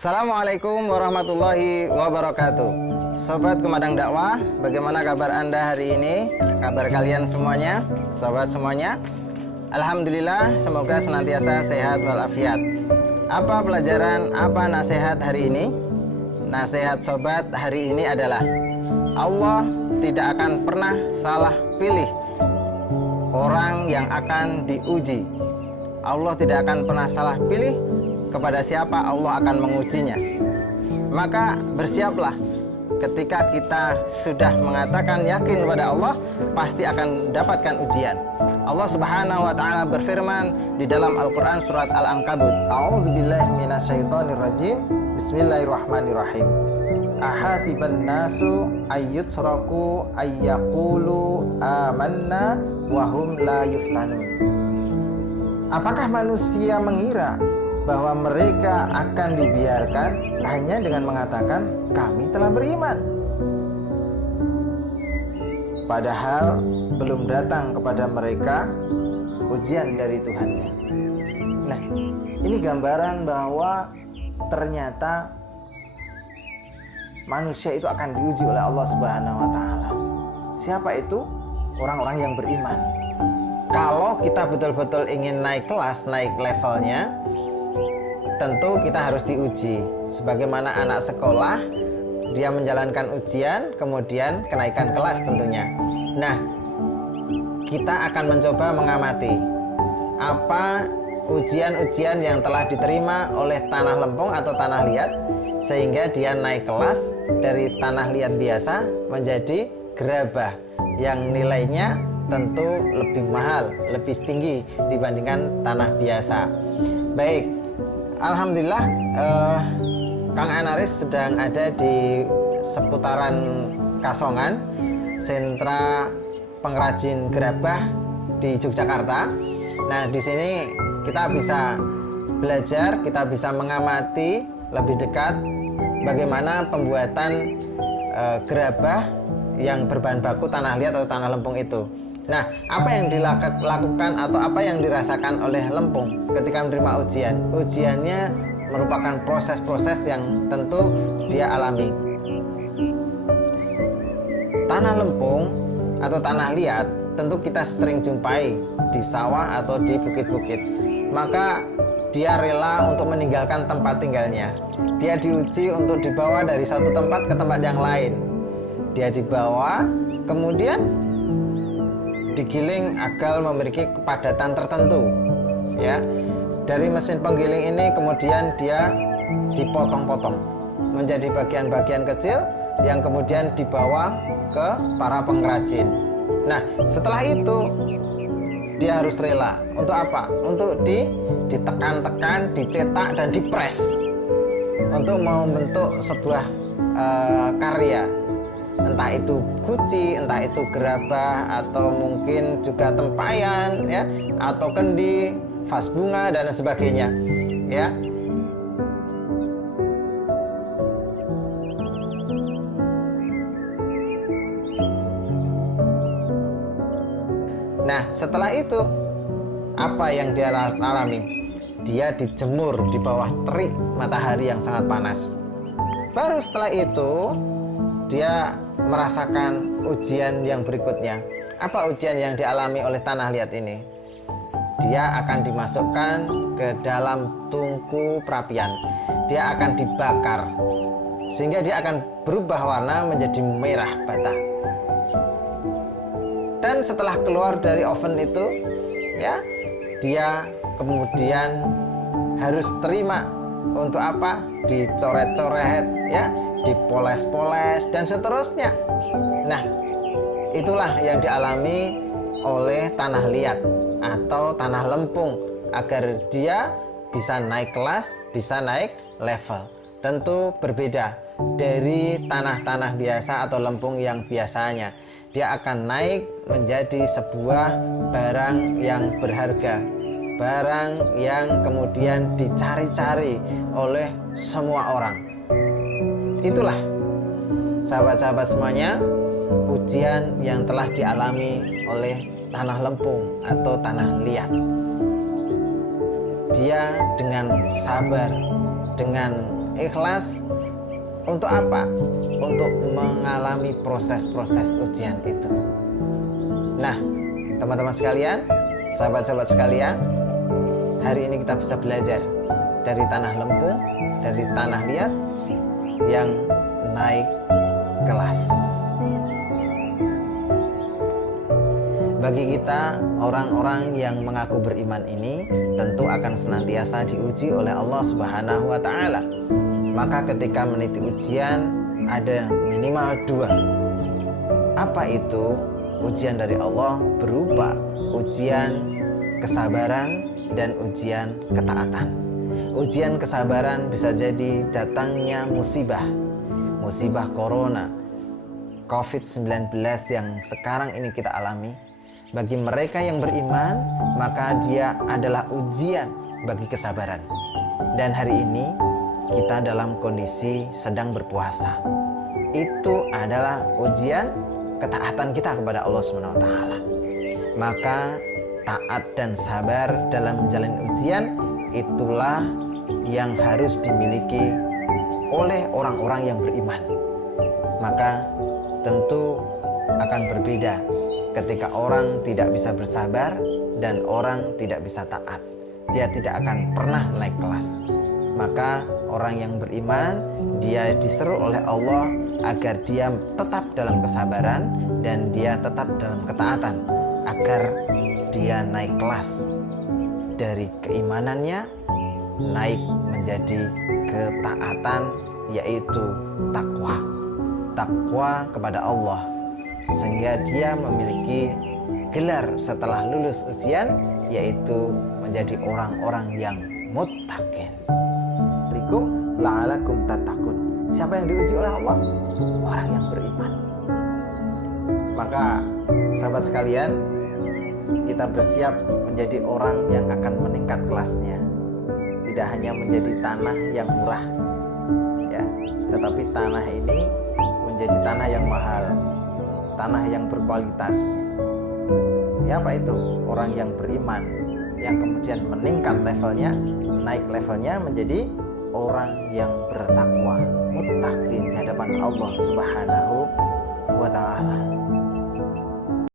Assalamualaikum warahmatullahi wabarakatuh. Sobat Kumandang Dakwah, bagaimana kabar Anda hari ini? Kabar kalian semuanya, sobat semuanya? Alhamdulillah, semoga senantiasa sehat walafiat. Apa pelajaran, apa nasihat hari ini? Nasihat sobat hari ini adalah Allah tidak akan pernah salah pilih orang yang akan diuji. Allah tidak akan pernah salah pilih kepada siapa Allah akan mengujinya. Maka bersiaplah, ketika kita sudah mengatakan yakin kepada Allah, pasti akan mendapatkan ujian. Allah Subhanahu wa taala berfirman di dalam Al-Qur'an surat Al-Ankabut, A'udzubillahi minasyaitonirrajim. Bismillahirrahmanirrahim. Ahasiban nasu ayyutsraku ayyaqulu amanna wa hum la yuftanun. Apakah manusia mengira bahwa mereka akan dibiarkan hanya dengan mengatakan kami telah beriman, padahal belum datang kepada mereka ujian dari Tuhannya. Nah, ini gambaran bahwa ternyata manusia itu akan diuji oleh Allah Subhanahu wa taala. Siapa itu? Orang-orang yang beriman. Kalau kita betul-betul ingin naik kelas, naik levelnya, tentu kita harus diuji. Sebagaimana anak sekolah, dia menjalankan ujian, kemudian kenaikan kelas tentunya. Nah, kita akan mencoba mengamati apa ujian-ujian yang telah diterima oleh tanah lempung atau tanah liat, sehingga dia naik kelas dari tanah liat biasa menjadi gerabah yang nilainya tentu lebih mahal, lebih tinggi dibandingkan tanah biasa. Baik, alhamdulillah Kang Anaris sedang ada di seputaran Kasongan, sentra pengrajin gerabah di Yogyakarta. Nah, di sini kita bisa belajar, kita bisa mengamati lebih dekat bagaimana pembuatan gerabah yang berbahan baku tanah liat atau tanah lempung itu. Nah, apa yang dilakukan atau apa yang dirasakan oleh lempung ketika menerima ujian? Ujiannya merupakan proses-proses yang tentu dia alami. Tanah lempung atau tanah liat tentu kita sering jumpai di sawah atau di bukit-bukit. Maka dia rela untuk meninggalkan tempat tinggalnya. Dia diuji untuk dibawa dari satu tempat ke tempat yang lain. Dia dibawa, kemudian digiling agar memiliki kepadatan tertentu, ya. Dari mesin penggiling ini kemudian dia dipotong-potong menjadi bagian-bagian kecil yang kemudian dibawa ke para pengrajin. Nah, setelah itu dia harus rela untuk apa? Untuk ditekan-tekan, dicetak dan dipres untuk membentuk sebuah karya. Entah itu guci, entah itu gerabah, atau mungkin juga tempayan, ya, atau kendi, vas bunga dan sebagainya, ya. Nah, setelah itu apa yang dia alami? Dia dijemur di bawah terik matahari yang sangat panas. Baru setelah itu dia merasakan ujian yang berikutnya. Apa ujian yang dialami oleh tanah liat ini? Dia akan dimasukkan ke dalam tungku perapian. Dia akan dibakar sehingga dia akan berubah warna menjadi merah bata. Dan setelah keluar dari oven itu, ya, dia kemudian harus terima untuk apa? Dicoret-coret, ya, dipoles-poles dan seterusnya. Nah, itulah yang dialami oleh tanah liat atau tanah lempung agar dia bisa naik kelas, bisa naik level. Tentu berbeda dari tanah-tanah biasa atau lempung yang biasanya. Dia akan naik menjadi sebuah barang yang berharga, barang yang kemudian dicari-cari oleh semua orang. Itulah, sahabat-sahabat semuanya, ujian yang telah dialami oleh tanah lempung atau tanah liat. Dia dengan sabar, dengan Ikhlas untuk apa? Untuk mengalami proses-proses ujian itu. Nah, teman-teman sekalian, sahabat-sahabat sekalian, hari ini kita bisa belajar dari tanah lempung, dari tanah liat yang naik kelas. Bagi kita, orang-orang yang mengaku beriman ini tentu akan senantiasa diuji oleh Allah Subhanahu wa Ta'ala. Maka ketika meniti ujian, ada minimal 2. Apa itu? Ujian dari Allah berupa ujian kesabaran dan ujian ketaatan. Ujian kesabaran bisa jadi datangnya musibah corona, COVID-19 yang sekarang ini kita alami. Bagi mereka yang beriman, maka dia adalah ujian bagi kesabaran. Dan hari ini kita dalam kondisi sedang berpuasa. Itu adalah ujian ketaatan kita kepada Allah SWT. Maka taat dan sabar dalam menjalani ujian itulah yang harus dimiliki oleh orang-orang yang beriman. Maka tentu akan berbeda ketika orang tidak bisa bersabar dan orang tidak bisa taat. Dia tidak akan pernah naik kelas. Maka orang yang beriman, dia diseru oleh Allah agar dia tetap dalam kesabaran dan dia tetap dalam ketaatan, agar dia naik kelas dari keimanannya naik menjadi ketaatan, yaitu takwa kepada Allah, sehingga dia memiliki gelar setelah lulus ujian, yaitu menjadi orang-orang yang muttaqin. La'alakum tattaqun. Siapa yang diuji oleh Allah? Orang yang beriman. Maka sahabat sekalian, kita bersiap menjadi orang yang akan meningkat kelasnya. Tidak hanya menjadi tanah yang murah, ya, tetapi tanah ini menjadi tanah yang mahal, tanah yang berkualitas. Ya, apa itu? Orang yang beriman, yang kemudian meningkat levelnya, naik levelnya menjadi orang yang bertakwa, muttaqin di hadapan Allah Subhanahu wa Ta'ala.